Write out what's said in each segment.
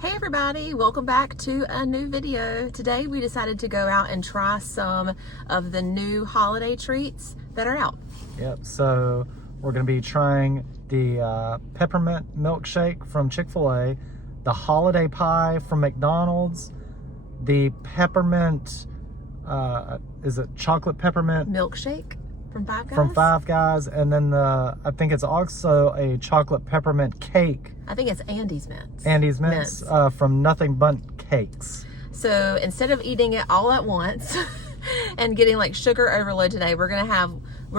Hey everybody, welcome back to a new video. Today we decided to go out and try some of the new holiday treats that are out. Yep, so we're going to be trying the Peppermint Milkshake from Chick-fil-A, the Holiday Pie from McDonald's, the Peppermint, is it chocolate peppermint? Milkshake from Five Guys? From Five Guys, and then I think it's also a chocolate peppermint cake. I think it's Andy's Mints. Andy's Mints. From Nothing Bundt Cakes. So instead of eating it all at once and getting like sugar overload today, we're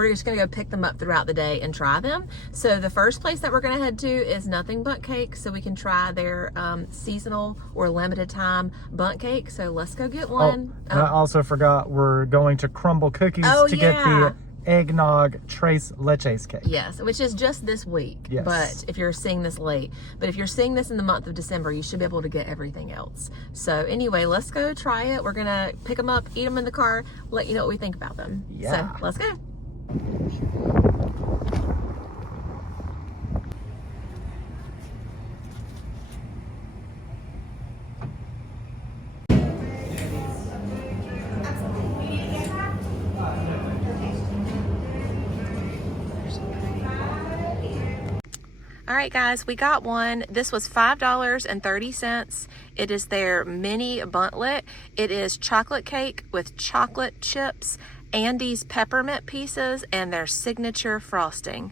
just gonna go pick them up throughout the day and try them. So the first place that we're gonna head to is Nothing Bundt Cake, so we can try their seasonal or limited time Bundt cake. So let's go get one. And I also forgot we're going to Crumbl Cookies to get the Eggnog Tres Leches cake. Yes, which is just this week. Yes. But if you're seeing this late, but if you're seeing this in the month of December, you should be able to get everything else. So anyway, let's go try it. We're gonna pick them up, eat them in the car, let you know what we think about them. Yeah. So let's go. All right, guys, we got one. This was $5.30. It is their mini Bundtlet. It is chocolate cake with chocolate chips, Andy's peppermint pieces, and their signature frosting.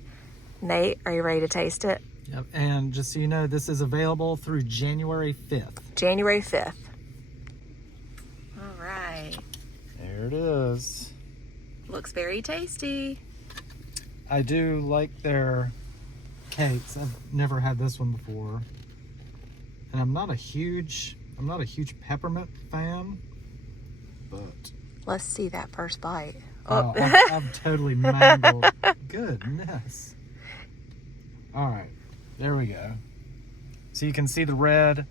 Nate, are you ready to taste it? Yep, and just so you know, this is available through January 5th. January 5th. All right. There it is. Looks very tasty. I do like their cakes. I've never had this one before, and I'm not a huge peppermint fan, but Let's see that first bite. oh, I've totally mangled. Goodness. All right, there we go. So you can see the red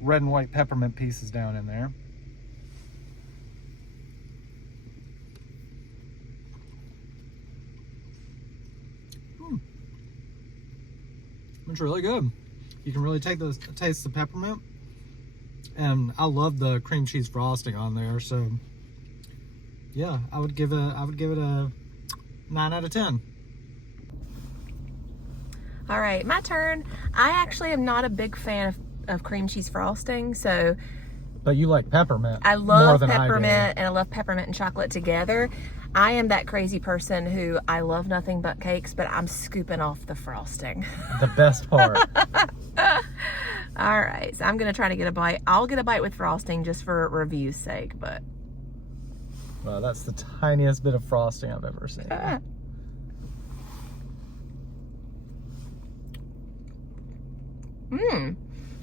and white peppermint pieces down in there. It's really good. You can really taste the peppermint, and I love the cream cheese frosting on there. So yeah, I would give it a 9 out of 10. All right, my turn. I actually am not a big fan of cream cheese frosting, so. But you like peppermint. I love more than peppermint, and I love peppermint and chocolate together. I am that crazy person who I love nothing but cakes, but I'm scooping off the frosting. The best part. All right, so I'm gonna try to get a bite. I'll get a bite with frosting just for review's sake, but. Well, that's the tiniest bit of frosting I've ever seen.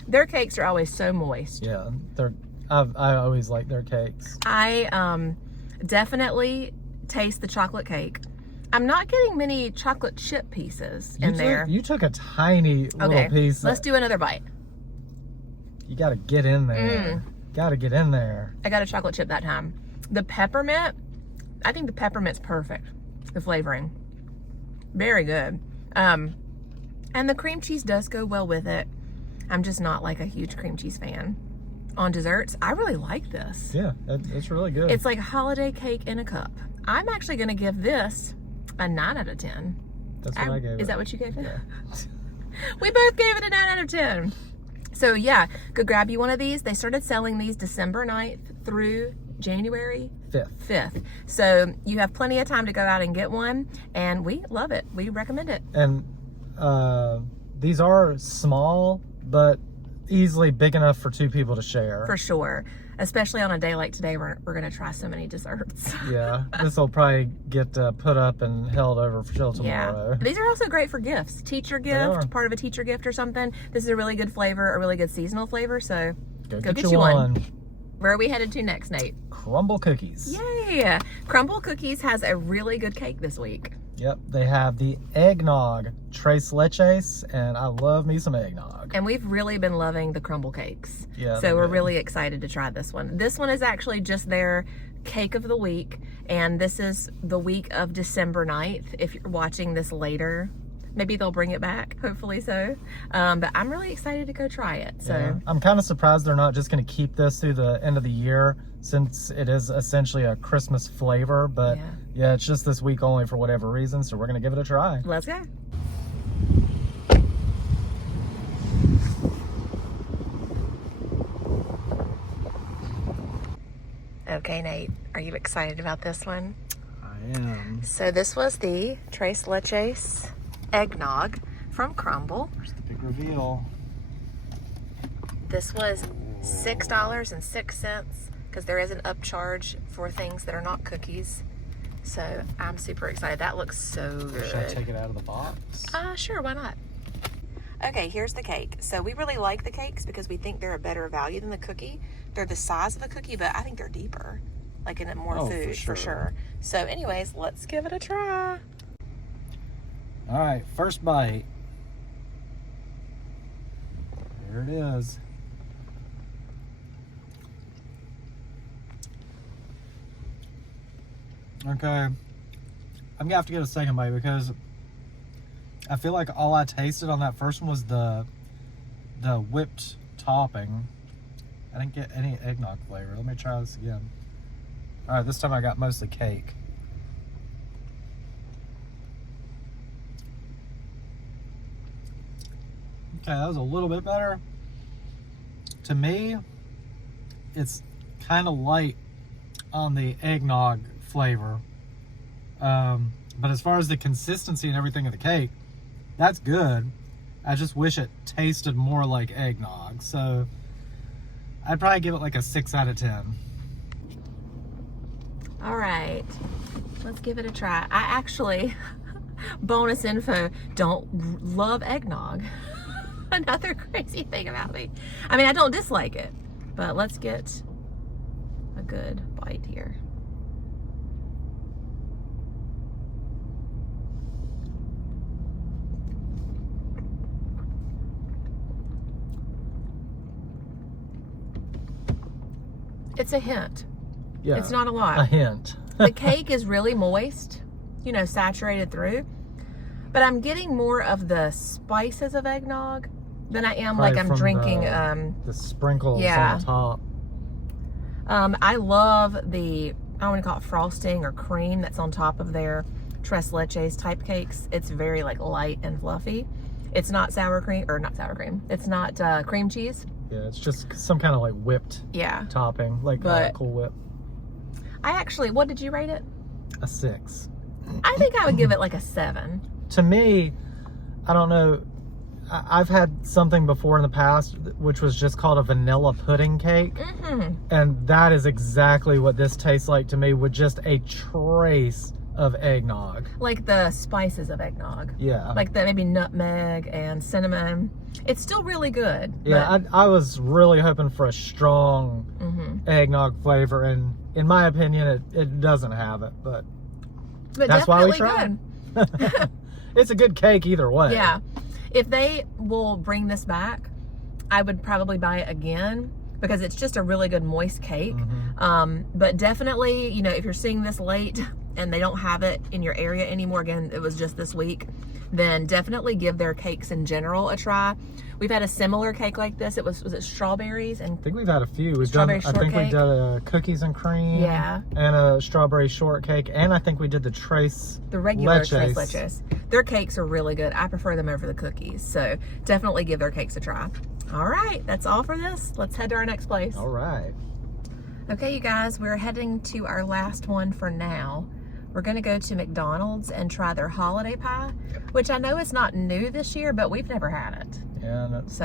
Their cakes are always so moist. Yeah, I always like their cakes. I definitely taste the chocolate cake. I'm not getting many chocolate chip pieces in there. You took a tiny little piece. Let's do another bite. You gotta get in there. Gotta get in there. I got a chocolate chip that time. The peppermint, I think the peppermint's perfect. The flavoring, very good. And the cream cheese does go well with it. I'm just not like a huge cream cheese fan. On desserts, I really like this. Yeah, it's really good. It's like holiday cake in a cup. I'm actually gonna give this a 9 out of 10. That's what I gave it. Is that what you gave it? Yeah. We both gave it a 9 out of 10. So yeah, go grab you one of these. They started selling these December 9th through January 5th. So you have plenty of time to go out and get one, and we love it. We recommend it. And these are small, but easily big enough for 2 people to share. For sure. Especially on a day like today, we're going to try so many desserts. Yeah, this will probably get put up and held over till tomorrow. Yeah. These are also great for gifts. Teacher gift, part of a teacher gift or something. This is a really good flavor, a really good seasonal flavor, so go get you one. Where are we headed to next, Nate? Crumbl Cookies. Yay! Crumbl Cookies has a really good cake this week. Yep, they have the Eggnog Tres Leches, and I love me some eggnog. And we've really been loving the Crumbl cakes. Yeah. So we're really excited to try this one. This one is actually just their cake of the week, and this is the week of December 9th. If you're watching this later, Maybe they'll bring it back, hopefully so. But I'm really excited to go try it. So yeah. I'm kind of surprised they're not just going to keep this through the end of the year, since it is essentially a Christmas flavor. But yeah, it's just this week only for whatever reason, so we're going to give it a try. Let's go. Okay, Nate, are you excited about this one? I am. So this was the Tres Leches Eggnog from Crumbl. Here's the big reveal. This was $6.06 because there is an upcharge for things that are not cookies. So I'm super excited. That looks so good. Should I take it out of the box? Sure, why not? Okay, here's the cake. So we really like the cakes because we think they're a better value than the cookie. They're the size of a cookie, but I think they're deeper, like in more food for sure. So anyways, let's give it a try. All right, first bite. There it is. Okay, I'm gonna have to get a second bite because I feel like all I tasted on that first one was the whipped topping. I didn't get any eggnog flavor. Let me try this again. All right, this time I got mostly cake. Okay, that was a little bit better. To me, it's kind of light on the eggnog flavor. But as far as the consistency and everything of the cake, that's good. I just wish it tasted more like eggnog. So I'd probably give it like a 6 out of 10. All right, let's give it a try. I actually, bonus info, don't love eggnog. Another crazy thing about me. I mean, I don't dislike it, but let's get a good bite here. It's a hint. Yeah, it's not a lot. A hint. The cake is really moist, you know, saturated through. But I'm getting more of the spices of eggnog than I am Probably like I'm drinking. The sprinkles yeah. on the top. I love the, I want to call it frosting or cream that's on top of their Tres Leches type cakes. It's very like light and fluffy. It's not sour cream, or not sour cream. It's not cream cheese. Yeah, it's just some kind of like whipped topping, like Cool Whip. I actually, what did you rate it? A 6. I think I would give it like a 7. To me, I don't know, I've had something before in the past which was just called a vanilla pudding cake. And that is exactly what this tastes like to me, with just a trace of eggnog. Like the spices of eggnog. Yeah. Like the maybe nutmeg and cinnamon. It's still really good. Yeah, I was really hoping for a strong eggnog flavor, and in my opinion, it doesn't have it, but that's why we tried. It's a good cake either way. Yeah. If they will bring this back, I would probably buy it again because it's just a really good moist cake. But definitely, you know, if you're seeing this late and they don't have it in your area anymore, again, it was just this week, then definitely give their cakes in general a try. We've had a similar cake like this. Was it strawberries? And I think we've had a few. We've done, I think we did a cookies and cream. Yeah. And a strawberry shortcake. And I think we did the regular Tres Leches. Their cakes are really good. I prefer them over the cookies. So definitely give their cakes a try. All right, that's all for this. Let's head to our next place. All right. Okay, you guys, we're heading to our last one for now. We're gonna go to McDonald's and try their holiday pie, which I know is not new this year, but we've never had it. Yeah, and it's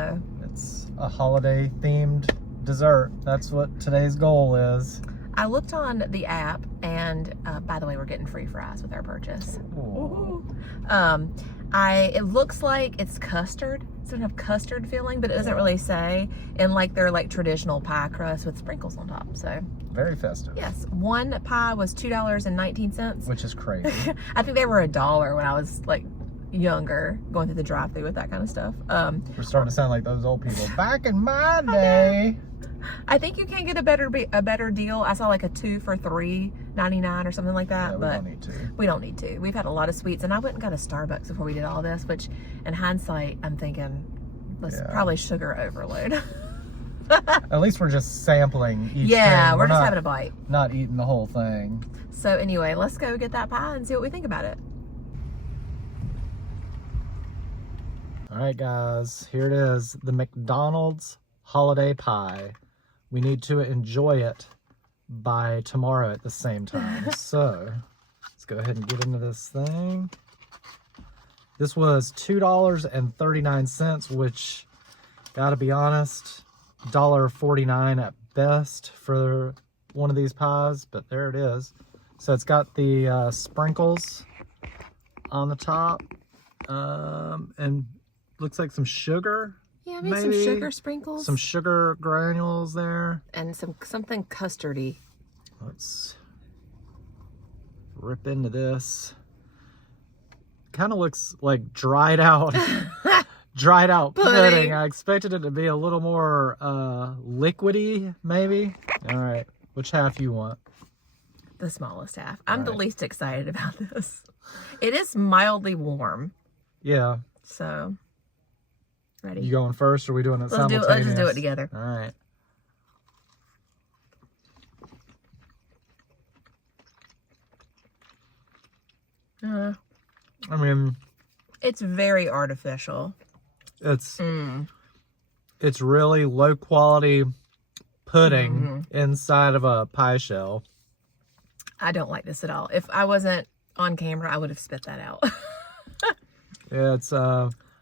a holiday themed dessert. That's what today's goal is. I looked on the app, and by the way, we're getting free fries with our purchase. It looks like it's custard. It's gonna have custard feeling, but it doesn't really say. And like they're like traditional pie crust with sprinkles on top. So very festive. Yes, one pie was $2.19, which is crazy. I think they were $1 when I was like younger, going through the drive-thru with that kind of stuff. We're starting to sound like those old people. Back in my day. I think you can get a better deal. I saw like a 2 for $3 $9.99 or something like that. Yeah, we but don't need to. We don't need to. We've had a lot of sweets, and I went and got a Starbucks before we did all this, which in hindsight, I'm thinking, probably sugar overload. At least we're just sampling each Yeah, thing. we're just having a bite. Not eating the whole thing. So anyway, let's go get that pie and see what we think about it. All right, guys, here it is, the McDonald's holiday pie. We need to enjoy it by tomorrow at the same time. So let's go ahead and get into this thing. This was $2.39, which, gotta be honest, $1.49 at best for one of these pies, but there it is. So it's got the sprinkles on the top, and looks like some sugar. Yeah, maybe some sugar sprinkles. Some sugar granules there. And something custardy. Let's rip into this. Kind of looks like dried out pudding. I expected it to be a little more liquidy, maybe. All right, which half you want? The smallest half. I'm the least excited about this. It is mildly warm. Yeah. So, ready? You going first, or are we doing it simultaneous? Let's just do it together. All right. I mean, it's very artificial. It's really low quality pudding inside of a pie shell. I don't like this at all. If I wasn't on camera, I would have spit that out. Yeah,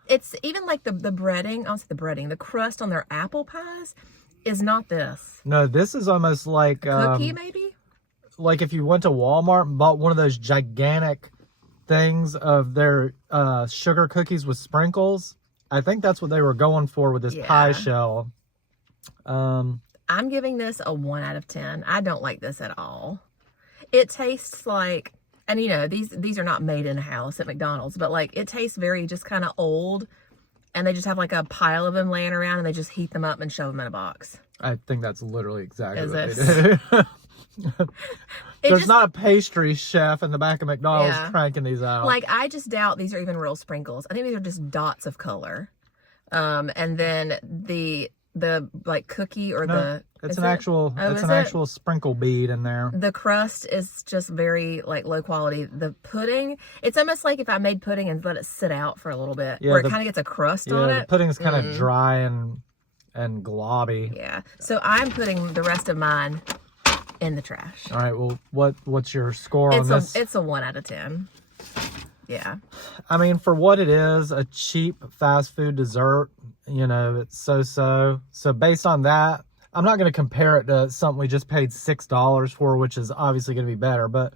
it's even like the breading. I'll say the breading. The crust on their apple pies is not this. No, this is almost like cookie, maybe. Like if you went to Walmart and bought one of those gigantic things of their sugar cookies with sprinkles. I think that's what they were going for with this pie shell. I'm giving this a 1 out of 10. I don't like this at all. It tastes like, and you know, these are not made in a house at McDonald's, but like it tastes very just kind of old, and they just have like a pile of them laying around and they just heat them up and shove them in a box. I think that's literally exactly what they do. There's not a pastry chef in the back of McDonald's cranking these out. Like, I just doubt these are even real sprinkles. I think these are just dots of color. And then the like cookie or it's an actual sprinkle bead in there. The crust is just very like low quality. The pudding, it's almost like if I made pudding and let it sit out for a little bit, where it kind of gets a crust on it. Yeah, the pudding's kind of dry and globby. Yeah. So I'm putting the rest of mine in the trash. All right. Well, what's your score on this? It's a 1 out of 10. Yeah. I mean, for what it is, a cheap fast food dessert, you know, it's so. So based on that, I'm not going to compare it to something we just paid $6 for, which is obviously going to be better. But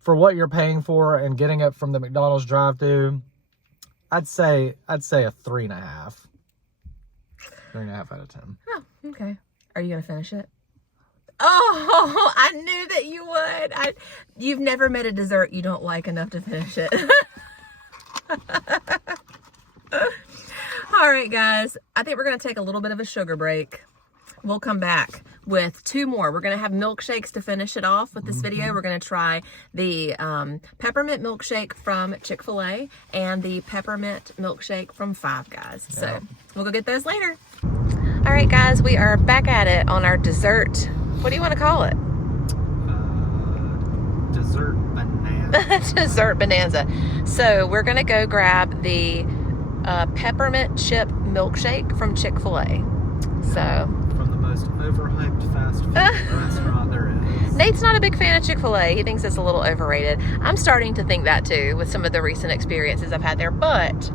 for what you're paying for and getting it from the McDonald's drive-thru, I'd say a 3.5. 3.5 out of 10. Oh, okay. Are you going to finish it? Oh, I knew that you would. You've never made a dessert you don't like enough to finish it. All right, guys. I think we're going to take a little bit of a sugar break. We'll come back with 2 more. We're going to have milkshakes to finish it off with this video. We're going to try the peppermint milkshake from Chick-fil-A and the peppermint milkshake from Five Guys. So we'll go get those later. All right, guys. We are back at it on our dessert. What do you want to call it? Dessert bonanza. Dessert bonanza. So we're going to go grab the peppermint chip milkshake from Chick-fil-A. So from the most overhyped fast food restaurant there is. Nate's not a big fan of Chick-fil-A. He thinks it's a little overrated. I'm starting to think that too with some of the recent experiences I've had there. But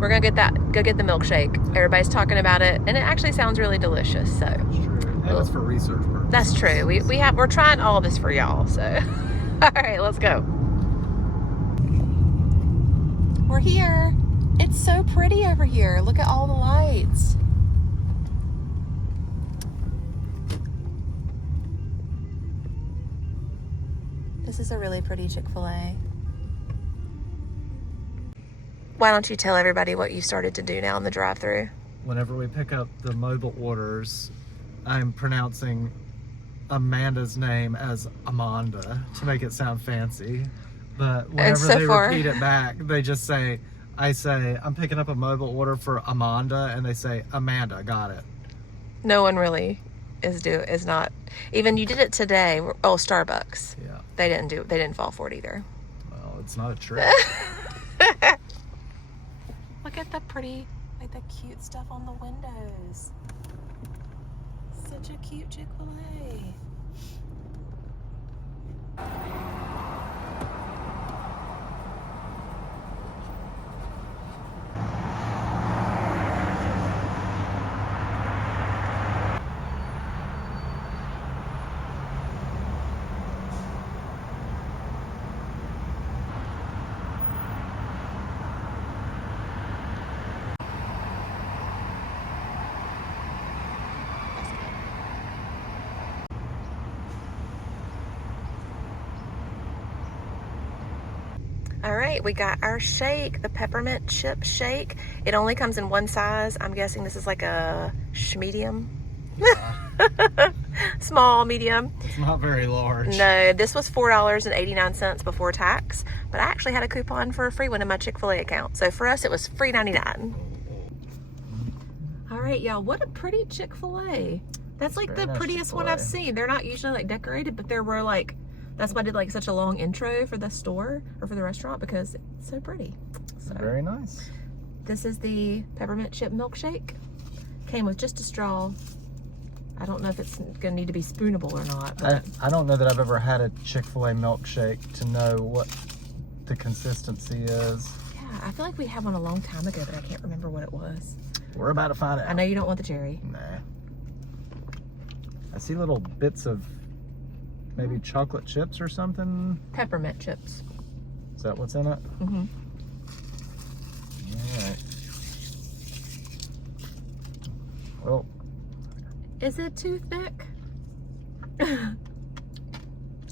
we're going to go get the milkshake. Everybody's talking about it, and it actually sounds really delicious. So that's true. And it's for research purposes. That's true. We're trying all of this for y'all. So all right, let's go. We're here. It's so pretty over here. Look at all the lights. This is a really pretty Chick-fil-A. Why don't you tell everybody what you started to do now in the drive-thru? Whenever we pick up the mobile orders, I'm pronouncing Amanda's name as Amanda to make it sound fancy. But And whenever so they far- repeat it back, they just say, I say, I'm picking up a mobile order for Amanda, and they say, Amanda, got it. No one really is not. Even you did it today. Oh, Starbucks. Yeah. They didn't fall for it either. Well, it's not a trick. Look at the pretty, like the cute stuff on the windows. Such a cute Chick-fil-A. All right, we got our shake, the peppermint chip shake. It only comes in one size. I'm guessing this is like a medium. Small, medium. It's not very large. No, this was $4.89 before tax, but I actually had a coupon for a free one in my Chick-fil-A account. So for us, it was $3.99. All right, y'all, what a pretty Chick-fil-A. That's like the nice prettiest one Chick-fil-A. I've seen. They're not usually like decorated, but there were like, that's why I did like such a long intro for the store or for the restaurant because it's so pretty. So Very nice. this is the peppermint chip milkshake. Came with just a straw. I don't know if it's gonna need to be spoonable or not, but I don't know that I've ever had a Chick-fil-A milkshake to know what the consistency is. yeah, I feel like we had one a long time ago, but I can't remember what it was. We're about to find out. I know you don't want the cherry. Nah. I see little bits of maybe chocolate chips or something. Peppermint chips. Is that what's in it? Mm-hmm. Alright. Well, Is it too thick?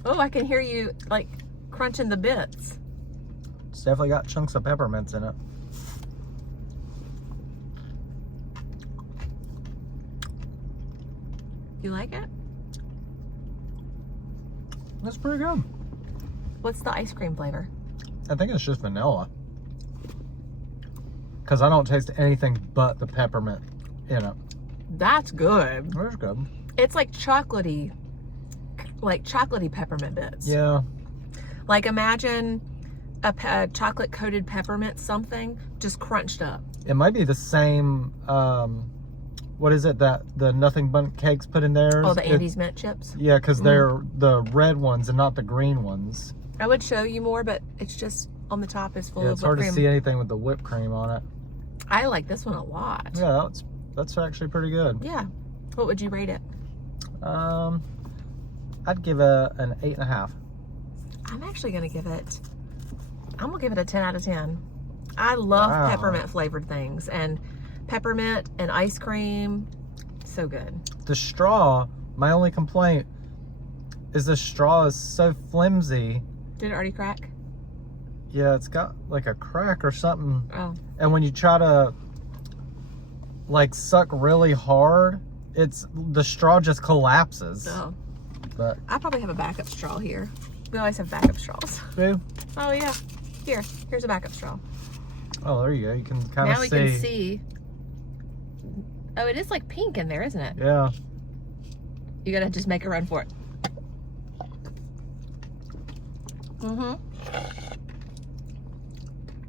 Oh, I can hear you like crunching the bits. it's definitely got chunks of peppermints in it. You like it? That's pretty good. What's the ice cream flavor? I think it's just vanilla. Because I don't taste anything but the peppermint in it. That's good. That's good. It's like chocolatey peppermint bits. Yeah. Like imagine a chocolate coated peppermint something just crunched up. It might be the same, what is it that the Nothing Bundt cakes put in theirs? Oh, the Andes mint chips. Yeah, because they're the red ones and not the green ones. I would show you more, but it's just on the top is full Yeah, of it's hard whipped to cream. see anything with the whipped cream on it. I like this one a lot. Yeah, that's actually pretty good. Yeah. What would you rate it? I'd give it an 8.5. I'm actually gonna give it a 10 out of 10. I love Wow. peppermint flavored things, and peppermint and ice cream, so good. The straw, my only complaint is the straw is so flimsy. Did it already crack? Yeah, it's got like a crack or something. Oh, And when you try to like suck really hard, the straw just collapses. oh. But I probably have a backup straw here. We always have backup straws. yeah. Oh yeah. Here's a backup straw. Oh, there you go. You can kind Now of we see. can see. Oh, it is like pink in there, isn't it? Yeah. You gotta just make a run for it. Mm-hmm.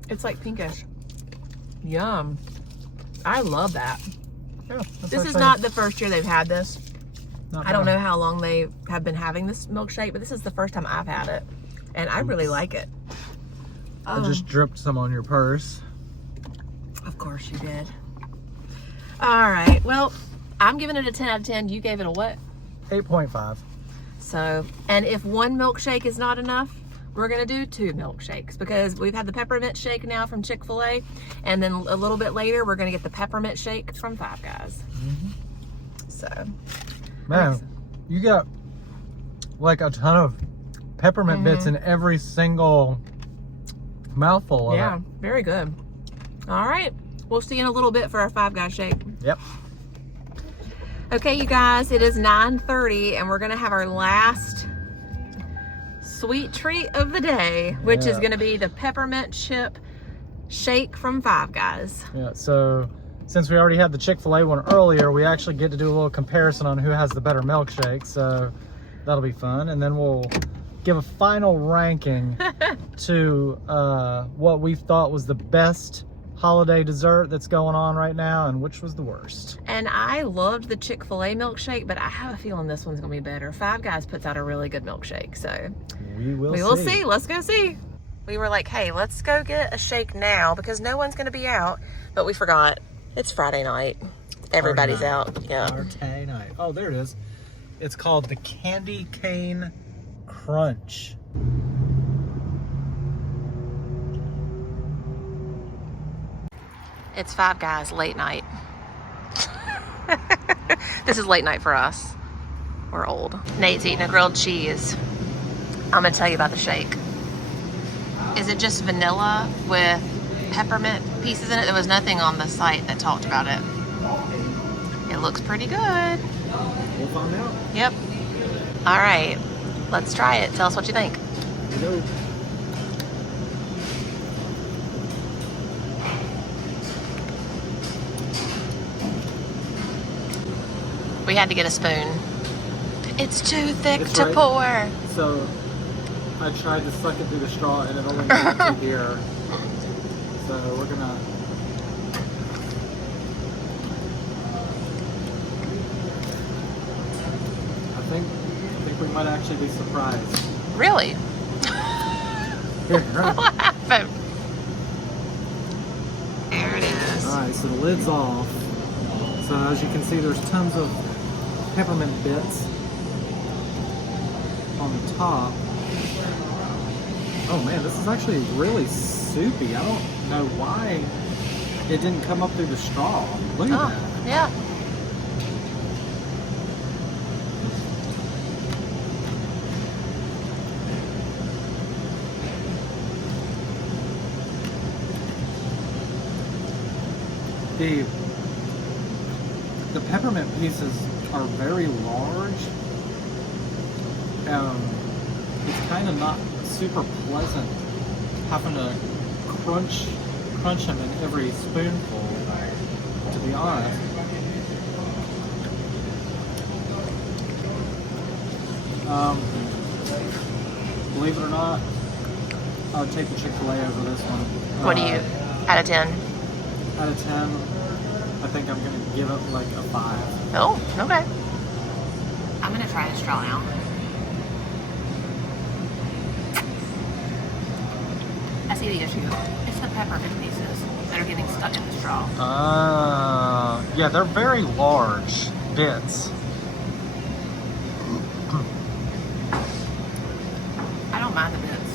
It's like pinkish. Yum. I love that. Yeah. that's This is actually not the first year they've had this. not I don't bad. know how long they have been having this milkshake, but this is the first time I've had it. And I really like it. I just dripped some on your purse. Of course you did. All right. Well, I'm giving it a 10 out of 10. You gave it a what? 8.5. So, and if one milkshake is not enough, we're going to do 2 milkshakes because we've had the peppermint shake now from Chick-fil-A. And then a little bit later, we're going to get the peppermint shake from Five Guys. So, Man, you got like a ton of peppermint bits in every single mouthful of yeah, it. very good. All right. We'll see you in a little bit for our Five Guys shake. Yep. Okay, you guys, it is 9:30 and we're gonna have our last sweet treat of the day, which is gonna be the peppermint chip shake from Five Guys. Yeah, so since we already had the Chick-fil-A one earlier, we actually get to do a little comparison on who has the better milkshake, so that'll be fun. And then we'll give a final ranking to what we thought was the best holiday dessert that's going on right now and which was the worst. And I loved the Chick-fil-A milkshake, but I have a feeling this one's gonna be better. Five Guys puts out a really good milkshake, so we will see. Let's go see. We were like, hey, let's go get a shake now because no one's gonna be out, but we forgot. It's Friday night. Everybody's out. Yeah. Friday night. Oh, there it is. It's called the Candy Cane Crunch. It's Five Guys late night. This is late night for us. We're old. Nate's eating a grilled cheese. I'm gonna tell you about the shake. Is it just vanilla with peppermint pieces in it? There was nothing on the site that talked about it. It looks pretty good. We'll find out. Yep. All right, let's try it. Tell us what you think. Here we go. We had to get a spoon. It's too thick It's to right. pour. So I tried to suck it through the straw and it only got to here. So we're gonna. I think we might actually be surprised. Really? Here, right. What happened? There it is. All right, so the lid's off. So as you can see, there's tons of peppermint bits on the top. Oh man, this is actually really soupy. I don't know why it didn't come up through the straw. Look at that. Yeah. The peppermint pieces are very large. It's kind of not super pleasant having to crunch them in every spoonful, to be honest. Believe it or not, I would take the Chick-fil-A over this one. What do you, out of 10? Out of 10, I think I'm gonna give it like a 5. Oh, okay. I'm gonna try the straw now. I see the issue. It's the peppermint pieces that are getting stuck in the straw. Yeah, they're very large bits. I don't mind the bits.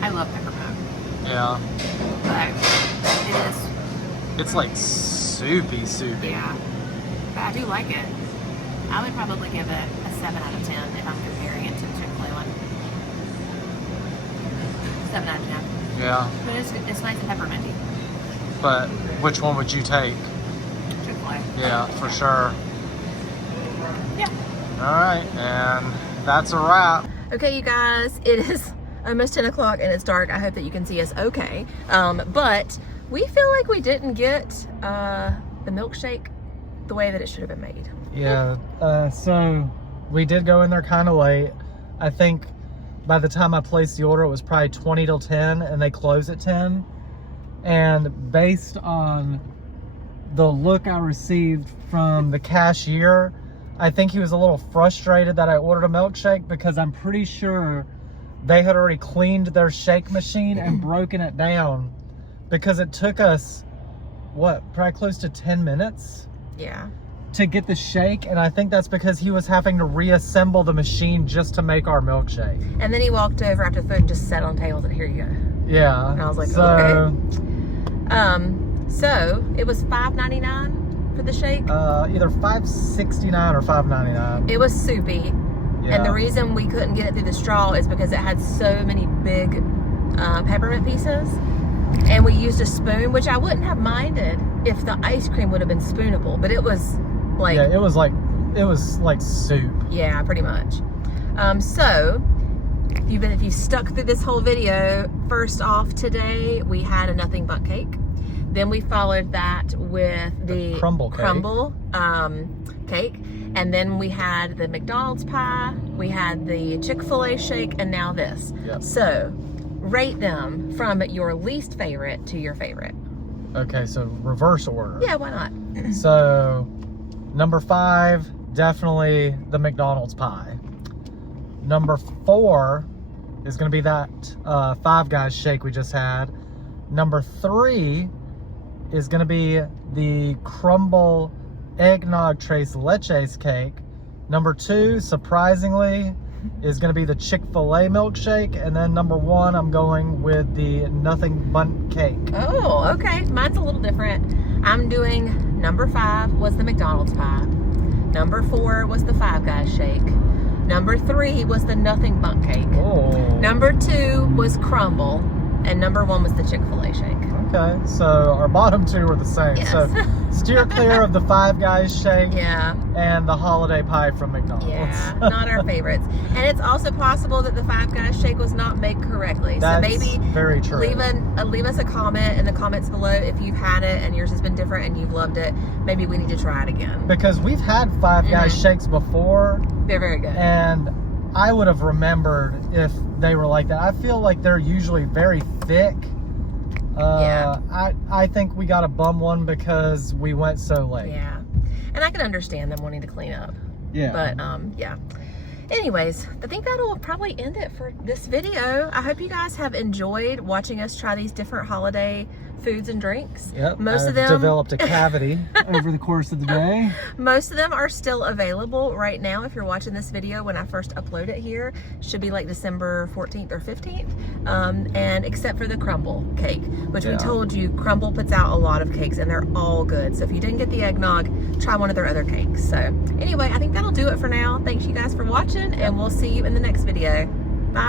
I love peppermint. Yeah. But it is, It's like soupy. yeah. But I do like it. I would probably give it a 7 out of 10 if I'm comparing it to the Chick-fil-A one. 7 out of 10. Yeah. But it's nice and pepperminty. But which one would you take? Chick-fil-A. Yeah, for sure. Yeah. All right, and that's a wrap. Okay, you guys, it is almost 10 o'clock and it's dark. I hope that you can see us okay. But we feel like we didn't get the milkshake the way that it should have been made. Yeah, so we did go in there kind of late. I think by the time I placed the order, it was probably 20 till 10 and they close at 10. And based on the look I received from the cashier, I think he was a little frustrated that I ordered a milkshake because I'm pretty sure they had already cleaned their shake machine and broken it down because it took us, what, probably close to 10 minutes? Yeah. To get the shake, and I think that's because he was having to reassemble the machine just to make our milkshake. And then he walked over after the food and just sat on the table and here you go. Yeah. And I was like, so, okay. So it was $5.99 for the shake. Either $5.69 or $5.99. It was soupy. Yeah. And the reason we couldn't get it through the straw is because it had so many big peppermint pieces. And we used a spoon, which I wouldn't have minded if the ice cream would have been spoonable, but it was Like, yeah, it was like soup. yeah, pretty much. So if you've stuck through this whole video, first off today we had a nothing but cake. Then we followed that with the Crumbl cake. And then we had the McDonald's pie, we had the Chick-fil-A shake, and now this. Yep. So rate them from your least favorite to your favorite. Okay, so reverse order. Yeah, why not? So number 5, definitely the McDonald's pie. Number 4 is going to be that Five Guys shake we just had. Number 3 is going to be the Crumbl Eggnog Tres Leches cake. Number 2, surprisingly, is going to be the Chick-fil-A milkshake. And then number 1, I'm going with the Nothing Bundt cake. Oh, okay. Mine's a little different. I'm doing number 5 was the McDonald's pie. Number 4 was the Five Guys shake. Number 3 was the Nothing Bundt cake. Oh. Number 2 was Crumbl. And number 1 was the Chick-fil-A shake. Okay, so our bottom 2 were the same. Yes. So steer clear of the Five Guys shake Yeah. and the holiday pie from McDonald's. Yeah, not our favorites. And it's also possible that the Five Guys shake was not made correctly. That's so maybe very true. leave us a comment in the comments below if you've had it and yours has been different and you've loved it. Maybe we need to try it again. Because we've had Five Guys shakes before. They're very good. And I would have remembered if they were like that. I feel like they're usually very thick. Yeah. I think we got a bum one because we went so late. Yeah. And I can understand them wanting to clean up. Yeah. But, yeah. Anyways, I think that'll probably end it for this video. I hope you guys have enjoyed watching us try these different holiday foods and drinks. Yep. Most I've of them developed a cavity over the course of the day. Most of them are still available right now. If you're watching this video when I first upload it here, should be like December 14th or 15th. And except for the Crumbl cake, which we told you Crumbl puts out a lot of cakes and they're all good. So if you didn't get the eggnog, try one of their other cakes. So anyway, I think that'll do it for now. Thanks you guys for watching and we'll see you in the next video. Bye.